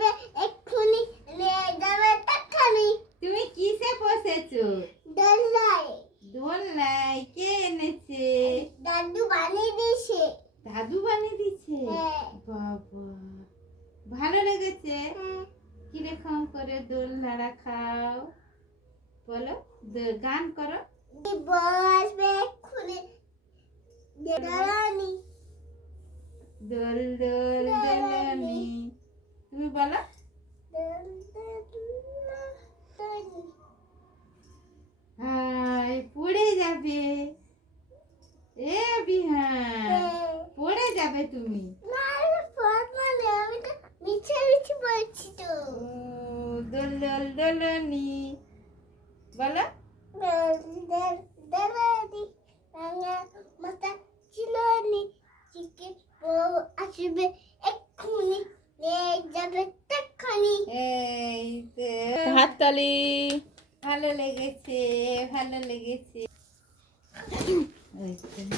আসবে এক্ষুনি নিয়ে যাবে টাকানি। তুমি কিসে বসেছো? দোলনায়। দোলনায় কে এনেছে? দাদু বানিয়ে দিয়েছে। দাদু বানিয়ে দিচ্ছে? হ্যাঁ। বাবা, ভালো লেগেছে? হ্যাঁ। কিরকম করে দোল নাড়া খাও বলো, গান করো। বসবে এক্ষুনি দোলনানি। দোল দোল দোলনি, তুমি বলো। হাই, পড়ে যাবে। এ বিহান, পড়ে যাবে তুমি। আমি তো মিছে মিছে বলছি তো। ও, দোল দোল দোলনি বলো। দোলনানি রাঙা মাথা চিলনি চিকে বউ আসবে এক্ষুনি নিয়ে যাবে টাকানি। এই তো, হাততালি। ভালো লেগেছে, ভালো লেগেছে। ওই তো।